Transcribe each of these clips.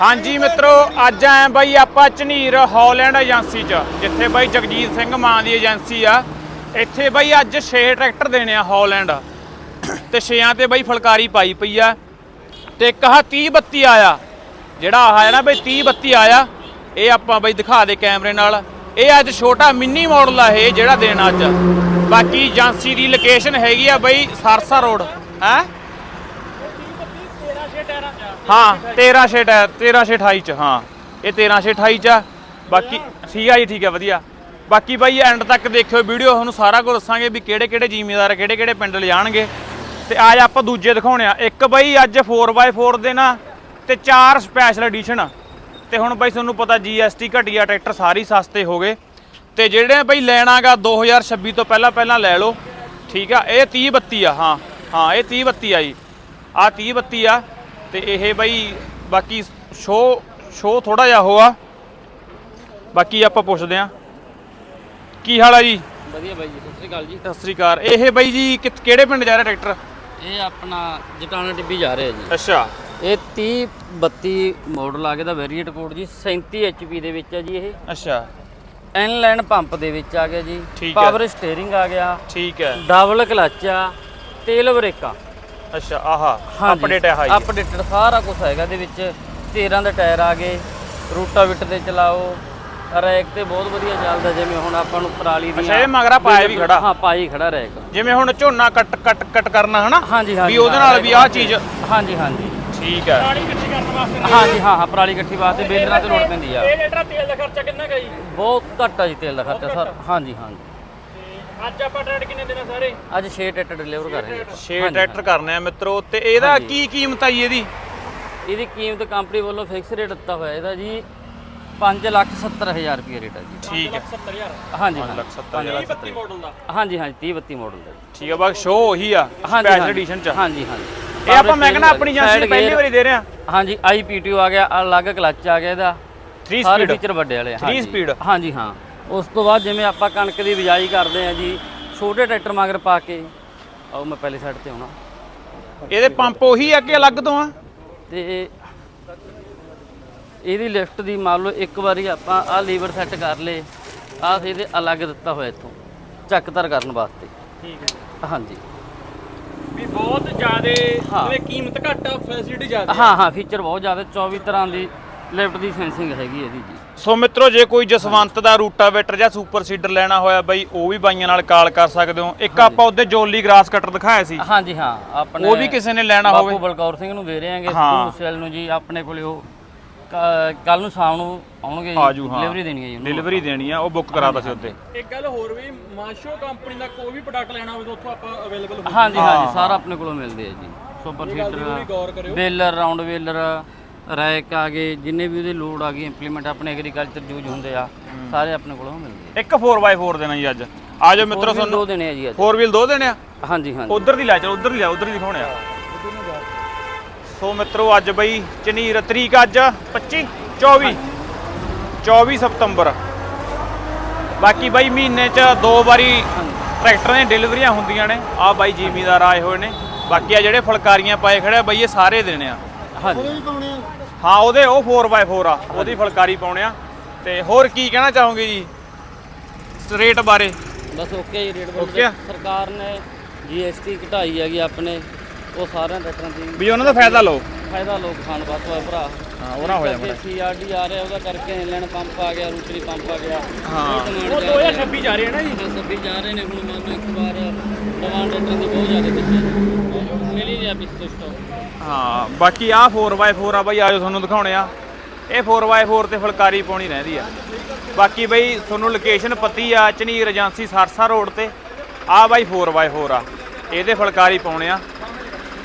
ਹਾਂਜੀ ਮਿੱਤਰੋ, ਅੱਜ ਆਏ ਬਾਈ ਆਪਾਂ ਝਨੀਰ ਹੌਲੈਂਡ ਏਜੰਸੀ 'ਚ, ਜਿੱਥੇ ਬਾਈ ਜਗਜੀਤ ਸਿੰਘ ਮਾਨ ਦੀ ਏਜੰਸੀ ਆ। ਇੱਥੇ ਬਾਈ ਅੱਜ 6 ਟਰੈਕਟਰ ਦੇਣੇ ਆ ਹੌਲੈਂਡ। ਤੇ 6ਾਂ ਤੇ ਬਾਈ ਫਲਕਾਰੀ ਪਾਈ ਪਈ ਆ। ਤੇ ਇੱਕ ਆਹ 30 32 ਆਇਆ। ਜਿਹੜਾ ਆਹ ਹੈ ਨਾ ਬਾਈ 30 32 ਆਇਆ, ਇਹ ਆਪਾਂ ਬਾਈ ਦਿਖਾ ਦੇ ਕੈਮਰੇ ਨਾਲ। ਇਹ ਅੱਜ ਛੋਟਾ ਮਿੰਨੀ ਮਾਡਲ ਆ ਇਹ ਜਿਹੜਾ ਦੇਣਾ ਅੱਜ। ਬਾਕੀ ਏਜੰਸੀ ਦੀ ਲੋਕੇਸ਼ਨ ਹੈਗੀ ਆ ਬਾਈ ਸਰਸਾ ਰੋਡ, ਹੈ? ਹਾਂ 13 ਛੇ ਟਾਇਰ 13 ਛੇ 28 ਚ, ਹਾਂ। ਇਹ 13 ਛੇ 28 ਚ ਆ। ਬਾਕੀ, ਠੀਕ ਆ ਜੀ, ਠੀਕ ਆ, ਵਧੀਆ। ਬਾਕੀ ਬਾਈ ਐਂਡ ਤੱਕ ਦੇਖਿਓ ਵੀਡੀਓ, ਤੁਹਾਨੂੰ ਸਾਰਾ ਕੁਝ ਦੱਸਾਂਗੇ ਵੀ ਕਿਹੜੇ ਕਿਹੜੇ ਜ਼ਿਮੀਂਦਾਰ, ਕਿਹੜੇ ਕਿਹੜੇ ਪਿੰਡ ਲਿਜਾਣਗੇ ਤੇ ਅੱਜ ਆਪਾਂ ਦੂਜੇ ਦਿਖਾਉਣੇ ਆ। ਇੱਕ ਬਾਈ, ਅੱਜ 4x4 ਦੇ ਨਾ, ਤੇ ਚਾਰ ਸਪੈਸ਼ਲ ਐਡੀਸ਼ਨ ਤੇ ਹੁਣ ਬਾਈ, ਤੁਹਾਨੂੰ ਪਤਾ GST ਘਟਿਆ ਟਰੈਕਟਰ ਸਾਰੇ ਸਸਤੇ ਹੋ ਗਏ। ਤੇ ਜਿਹੜੇ ਬਾਈ, ਲੈਣਾਗਾ 2026 ਤੋਂ ਪਹਿਲਾਂ ਪਹਿਲਾਂ ਲੈ ਲਓ। ਠੀਕ ਆ, ਇਹ 30 32 ਆ, ਹਾਂ। ਹਾਂ, ਇਹ 30 32 ਆ ਜੀ। ਆ 30 32 ਆ। ਤੇ ਇਹ ਬਾਈ ਬਾਕੀ ਸ਼ੋ ਸ਼ੋ ਥੋੜਾ ਜਿਹਾ ਹੋਆ। ਬਾਕੀ ਆਪਾਂ ਪੁੱਛਦੇ ਆ ਕੀ ਹਾਲ ਆ ਜੀ? ਵਧੀਆ ਬਾਈ ਜੀ ਸਤਿ ਸ੍ਰੀ ਅਕਾਲ ਜੀ। ਸਤਿ ਸ੍ਰੀ ਅਕਾਲ। ਇਹ ਬਾਈ ਜੀ ਕਿਹੜੇ ਪਿੰਡ ਜਾ ਰਿਹਾ ਟਰੈਕਟਰ? ਇਹ ਆਪਣਾ ਜਟਾਣਾ ਟਿੱਬੀ ਜਾ ਰਿਹਾ ਜੀ। ਅੱਛਾ। ਇਹ 30 32 ਮਾਡਲ ਆ ਗਿਆ ਦਾ ਵੇਰੀਐਂਟ ਕੋਡ ਜੀ 37 ਐਚਪੀ ਦੇ ਵਿੱਚ ਹੈ ਜੀ ਇਹ। ਅੱਛਾ। ਐਨ ਲਾਈਨ ਪੰਪ ਦੇ ਵਿੱਚ ਆ ਗਿਆ ਜੀ। ਹੈ। ਪਾਵਰ ਸਟੀਅਰਿੰਗ ਆ ਗਿਆ। ਠੀਕ ਹੈ। ਡਬਲ ਕਲਚ ਆ ਤੇਲ ਬ੍ਰੇਕਾਂ ਅੱਛਾ ਆਹਾ ਅਪਡੇਟ ਹੈ ਹਾਈ ਅਪਡੇਟਡ ਸਾਰਾ ਕੁਝ ਹੈਗਾ ਇਹਦੇ ਵਿੱਚ। 13 ਦੇ ਟਾਇਰ ਆ ਗਏ। ਰੂਟਾਵਿਟ ਤੇ ਚਲਾਓ। ਰੈਕ ਤੇ ਬਹੁਤ ਵਧੀਆ ਚੱਲਦਾ ਜਿਵੇਂ ਹੁਣ ਆਪਾਂ ਨੂੰ ਪਰਾਲੀ ਦੀ ਅੱਛਾ, ਇਹ ਮਗਰਾ ਪਾਇਆ ਵੀ ਖੜਾ। ਹਾਂ ਪਾਈ ਖੜਾ ਰੈਕ। ਜਿਵੇਂ ਹੁਣ ਝੋਨਾ ਕੱਟ ਕੱਟ ਕੱਟ ਕਰਨਾ ਹਨਾ? ਹਾਂਜੀ ਹਾਂਜੀ ਵੀ ਉਹਦੇ ਨਾਲ ਵੀ ਆਹ ਚੀਜ਼ ਹਾਂਜੀ ਹਾਂਜੀ। ਠੀਕ ਹੈ ਹਾਂਜੀ ਹਾਂ ਹਾਂ ਪਰਾਲੀ ਇਕੱਠੀ ਵਾਸਤੇ ਬੇਲਰਾਂ ਤੇ ਲੋੜ ਪੈਂਦੀ ਆ। ਇਹ ਲੀਟਰ ਤੇਲ ਦਾ ਖਰਚਾ ਕਿੰਨਾ ਜੀ? ਬਹੁਤ ਘੱਟ ਆ ਜੀ ਤੇਲ ਦਾ ਖਰਚਾ ਸਰ ਹਾਂਜੀ ਹਾਂਜੀ। ਅੱਜ ਆਪਾਂ ਟਰੈਡ ਕਿੰਨੇ ਦੇਣਾ ਸਾਰੇ? ਅੱਜ 6 ਟਰੈਕਟਰ ਡਿਲੀਵਰ ਕਰ ਰਹੇ ਹਾਂ 6 ਟਰੈਕਟਰ ਕਰਨੇ ਆ ਮਿੱਤਰੋ ਤੇ ਇਹਦਾ। ਕੀ ਕੀਮਤ ਆਈ ਇਹਦੀ? ਇਹਦੀ ਕੀਮਤ ਕੰਪਨੀ ਵੱਲੋਂ ਫਿਕਸ ਰੇਟ ਦਿੱਤਾ ਹੋਇਆ ਇਹਦਾ ਜੀ 570000 ਰੁਪਏ ਰੇਟ ਹੈ ਜੀ। ਠੀਕ ਹੈ। 70000 ਹਾਂਜੀ ਪੰਜ ਹਾਂਜੀ। ਲੱਖ ਸੱਤਰ ਹਜ਼ਾਰ। 32 ਮਾਡਲ ਦਾ। ਹਾਂਜੀ ਹਾਂਜੀ 30 32 ਮਾਡਲ ਦਾ ਠੀਕ ਹੈ ਬਸ ਸ਼ੋ ਉਹੀ ਆ ਸਪੈਸ਼ਲ। ਐਡੀਸ਼ਨ ਚ। ਹਾਂਜੀ ਹਾਂਜੀ। ਇਹ ਆਪਾਂ ਮੈਂ ਕਹਿੰਦਾ ਆਪਣੀ ਏਜੰਸੀ Side ਪਹਿਲੀ ਵਾਰੀ ਦੇ ਰਹੇ। ਆ ਹਾਂਜੀ ਆਈਪੀਟੀਓ ਆ ਗਿਆ ਅਲੱਗ ਕਲੱਚ ਆ ਗਿਆ ਇਹਦਾ। 3 ਸਾਰੇ ਸਪੀਡ ਫੀਚਰ ਵੱਡੇ ਵਾਲੇ Three ਹਾਂਜੀ। speed? ਹਾਂਜੀ ਹਾਂ। ਉਸ ਤੋਂ ਬਾਅਦ ਜਿਵੇਂ ਆਪਾਂ ਕਣਕ ਦੀ ਬਿਜਾਈ ਕਰਦੇ ਆ ਜੀ ਛੋਟੇ ਟਰੈਕਟਰ ਮਗਰ ਪਾ ਕੇ ਆਓ ਮੈਂ ਪਹਿਲੀ ਸਾਈਡ ਤੇ ਆਉਣਾ। ਇਹਦੇ ਪੰਪ ਉਹੀ ਆ ਕਿ ਅਲੱਗ ਤੋਂ ਆ? ਤੇ ਇਹਦੀ ਲਿਫਟ ਦੀ ਮੰਨ ਲਓ ਇੱਕ ਵਾਰੀ ਆਪਾਂ ਆਹ ਲੀਵਰ ਸੈੱਟ ਕਰ ਲੇ ਆਹ ਇਹਦੇ ਅਲੱਗ ਦਿੱਤਾ ਹੋਇਆ ਇੱਥੋਂ ਚੱਕਤਰ ਕਰਨ ਵਾਸਤੇ। ਠੀਕ ਹੈ ਹਾਂਜੀ। ਵੀ ਬਹੁਤ ਜ਼ਿਆਦੇ। ਜਿਵੇਂ ਕੀਮਤ ਘੱਟ ਆ ਫੈਸਿਲਿਟੀ ਜ਼ਿਆਦਾ ਹਾਂ ਹਾਂ ਫੀਚਰ ਬਹੁਤ ਜ਼ਿਆਦਾ 24 ਤਰ੍ਹਾਂ ਦੀ ਲਿਫਟ ਦੀ ਸੈਂਸਿੰਗ ਹੈਗੀ ਇਹਦੀ ਜੀ। ਸੋ ਮਿੱਤਰੋ ਜੇ ਕੋਈ ਜਸਵੰਤ ਦਾ ਰੂਟਾਵੇਟਰ ਜਾਂ ਸੁਪਰ ਸੀਡਰ ਲੈਣਾ ਹੋਇਆ ਬਈ ਉਹ ਵੀ ਬਾਈਆਂ ਨਾਲ ਕਾਲ ਕਰ ਸਕਦੇ ਹੋ। ਇੱਕ ਆਪਾਂ ਉਹਦੇ ਜੋਲੀ ਗ੍ਰਾਸ ਕਟਰ ਦਿਖਾਇਆ ਸੀ। ਹਾਂਜੀ ਹਾਂ ਆਪਣੇ ਉਹ ਵੀ ਕਿਸੇ ਨੇ ਲੈਣਾ ਬਾਪੂ ਹੋਵੇ। ਬਲਕੌਰ ਸਿੰਘ ਨੂੰ ਦੇ ਰਹੇ ਆਂਗੇ ਹਾਂ। ਸੈਲ ਨੂੰ ਜੀ ਆਪਣੇ ਕੋਲੇ ਉਹ ਕੱਲ ਨੂੰ ਸ਼ਾਮ ਨੂੰ ਆਉਣਗੇ ਹਾਂ। ਡਿਲੀਵਰੀ ਦੇਣੀ ਹੈ ਜੀ। ਡਿਲੀਵਰੀ ਦੇਣੀ ਆ ਉਹ ਬੁੱਕ ਕਰਾਤਾ ਸੀ ਉੱਤੇ ਇੱਕ ਗੱਲ ਹੋਰ ਵੀ ਮਾਸ਼ੋ ਕੰਪਨੀ ਦਾ ਕੋਈ ਵੀ ਪ੍ਰੋਡਕਟ ਲੈਣਾ ਹੋਵੇ ਤਾਂ ਉੱਥੋਂ ਆਪਾਂ ਅਵੇਲੇਬਲ ਹੋ ਹਾਂਜੀ ਹਾਂਜੀ ਸਾਰਾ ਆਪਣੇ ਕੋਲੋਂ ਮਿਲਦੇ ਆ ਜੀ। ਸੁਪਰ ਕਰਿਓ। ਬੇਲਰ ਰਾਉਂਡ ਬੇਲਰ ਰੈਕ ਆ ਗਏ ਜਿੰਨੇ ਵੀ ਉਹਦੇ ਲੋਡ ਆ ਗਏ ਇੰਪਲੀਮੈਂਟ ਆਪਣੇ ਐਗਰੀਕਲਚਰ ਯੂਜ਼ ਹੁੰਦੇ ਆ ਸਾਰੇ ਆਪਣੇ ਕੋਲੋਂ ਮਿਲਦੇ ਇੱਕ 4x4 ਦੇਣਾ ਜੀ ਅੱਜ। ਆ ਜਾਓ ਮਿੱਤਰੋ ਆ ਦੋ ਤੁਹਾਨੂੰ। ਦੇਣੇ ਆ ਜੀ ਅੱਜ। 4 ਵੀਲ ਦੋ ਦੇਣੇ ਆ? ਹਾਂਜੀ ਹਾਂਜੀ। ਉਧਰ ਦੀ ਲੈ ਚਲੋ ਉਧਰ ਦੀ ਲੈ ਉਧਰ ਦੀ ਦਿਖਾਉਣੇ ਆ। ਸੋ ਮਿੱਤਰੋ ਅੱਜ ਬਈ ਚਨੀਰ ਤਰੀਕ ਅੱਜ 25 24 24 ਸਤੰਬਰ। ਬਾਕੀ ਬਾਈ ਮਹੀਨੇ ਚ ਦੋ ਵਾਰੀ ਟਰੈਕਟਰ ਦੀਆਂ ਡਿਲੀਵਰੀਆਂ ਹੁੰਦੀਆਂ ਨੇ। ਆ ਬਾਈ ਜ਼ਿਮੀਦਾਰ ਆਏ ਹੋਏ ਨੇ। ਬਾਕੀ ਆ ਜਿਹੜੇ ਫਲਕਾਰੀਆਂ ਪਾਏ ਖੜੇ ਆ ਬਈ ਇਹ ਸਾਰੇ ਦੇਣੇ ਆ। ਹਾਂਜੀ। ਹਾਂ ਉਹਦੇ ਉਹ 4x4 ਆ ਉਹਦੀ ਫਲਕਾਰੀ ਪਾਉਣੇ ਆ। ਤੇ ਹੋਰ ਕੀ ਕਹਿਣਾ ਚਾਹੋਗੇ ਜੀ? ਰੇਟ ਬਾਰੇ? ਬਸ ਓਕੇ ਜੀ ਰੇਟ Okay ਆ? ਸਰਕਾਰ ਨੇ ਜੀਐਸਟੀ ਘਟਾਈ ਹੈਗੀ ਆਪਣੇ ਉਹ ਸਾਰਿਆਂ ਟਰੈਕਟਰਾਂ ਦੀ। ਵੀ ਉਹਨਾਂ ਦਾ ਫਾਇਦਾ ਲਓ। ਫਾਇਦਾ ਲੋਕ ਖਾਣ ਵਾਸਤੇ ਹੋਇਆ ਭਰਾ। ਹਾਂ ਉਹ ਨਾ ਹੋ ਕਰਕੇ ਸੀਆਰਡੀ ਆ ਰਿਹਾ ਉਹਦਾ ਕਰਕੇ ਇੰਲੈਂਡ ਪੰਪ ਆ ਗਿਆ ਰੂਟਰੀ ਪੰਪ ਆ ਗਿਆ। ਹਾਂ। ਉਹ demand ਉਹ ਜਾ ਰਹੀ ਹੈ। 2026 ਜਾ ਰਹੇ ਆ ਨਾ ਜੀ। ਹਾਂ ਸਭੀ ਜਾ ਰਹੇ ਨੇ ਹੁਣ ਮੰਨ ਲਓ ਇੱਕ ਵਾਰ ਡਿਮਾਂਡ ਟਰੈਕਟਰ ਦੀ ਬਹੁਤ ਜ਼ਿਆਦਾ ਪਿੱਛੇ ਮਿਲ ਹੀ ਰਿਹਾ ਪਿੱਛੇ ਤੋਂ। ਸਟਾਕ ਹਾਂ ਬਾਕੀ ਆਹ 4x4 ਆ ਬਾਈ ਆਜੋ ਤੁਹਾਨੂੰ ਦਿਖਾਉਣੇ ਆ। ਇਹ 4x4 ਤੇ ਫੁਲਕਾਰੀ ਪਾਉਣੀ ਰਹਿੰਦੀ ਆ। ਬਾਕੀ ਬਈ ਤੁਹਾਨੂੰ ਲੋਕੇਸ਼ਨ ਪਤੀ ਆ ਝਨੀਰ ਏਜੰਸੀ ਸਰਸਾ ਰੋਡ ਤੇ। ਆ ਬਾਈ 4x4 ਆ। ਇਹਦੇ ਫੁਲਕਾਰੀ ਪਾਉਣੇ ਆ।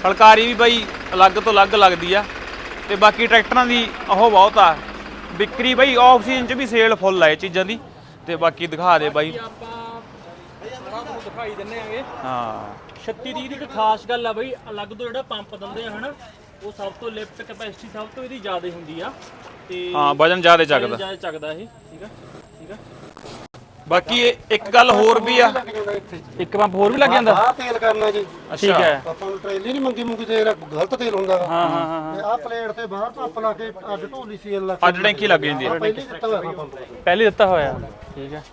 ਫੁਲਕਾਰੀ ਵੀ ਬਾਈ ਅਲੱਗ ਤੋਂ ਅਲੱਗ ਲੱਗਦੀ ਆ। ਤੇ ਬਾਕੀ ਟਰੈਕਟਰਾਂ ਦੀ ਉਹ ਬਹੁਤ ਆ। ਵਿਕਰੀ ਬਾਈ ਆਕਸੀਜਨ ਚ ਵੀ ਸੇਲ ਫੁੱਲ ਆ ਇਹ ਚੀਜ਼ਾਂ ਦੀ। ਤੇ ਬਾਕੀ ਦਿਖਾ ਦੇ ਬਾਈ। ਆਪਾਂ ਦਿਖਾਈ ਦਿੰਨੇ ਆਂਗੇ। ਹਾਂ। 36 ਦੀ ਇੱਕ ਖਾਸ ਗੱਲ ਆ ਬਈ ਅਲੱਗ ਤੋਂ ਜਿਹੜਾ ਪੰਪ ਦਿੰਦੇ ਆ ਹਨਾ ਉਹ ਸਭ ਤੋਂ ਲਿਫਟ ਕੈਪੈਸਿਟੀ ਸਭ ਤੋਂ ਇਹਦੀ ਜ਼ਿਆਦਾ ਹੁੰਦੀ ਆ। ਤੇ ਹਾਂ ਵਜਨ ਜ਼ਿਆਦਾ ਚੱਕਦਾ। ਜ਼ਿਆਦਾ ਚੱਕਦਾ ਇਹ ਠੀਕ ਆ ਠੀਕ ਆ। ਬਾਕੀ ਇਹ ਇੱਕ ਗੱਲ ਹੋਰ ਵੀ ਆ। ਇੱਕ ਪੰਪ ਹੋਰ ਵੀ ਲੱਗ ਜਾਂਦਾ? ਆਹ ਤੇਲ ਕਰਨਾ ਜੀ। ਠੀਕ ਹੈ। ਆਪਾਂ ਨੂੰ ਟ੍ਰੇਲੀ ਨਹੀਂ ਮੰਗੀ ਮੁੰਗੀ ਤੇਲ ਗਲਤ ਤੇਲ ਹੁੰਦਾ। ਹਾਂ ਹਾਂ ਹਾਂ ਤੇ ਆਹ ਪਲੇਟ ਤੇ ਬਾਹਰ ਪੰਪ ਲਾ ਕੇ ਅੱਡ ਢੋਲੀ ਸੀਲ ਲਾ ਅੱਜ ਟੈਂਕੀ ਲੱਗ ਜਾਂਦੀ ਹੈ ਪਹਿਲੀ ਦਿੱਤਾ ਹੋਇਆ ਪੰਪ। ਪਹਿਲੇ ਦਿੱਤਾ ਹੋਇਆ। ਠੀਕ ਹੈ।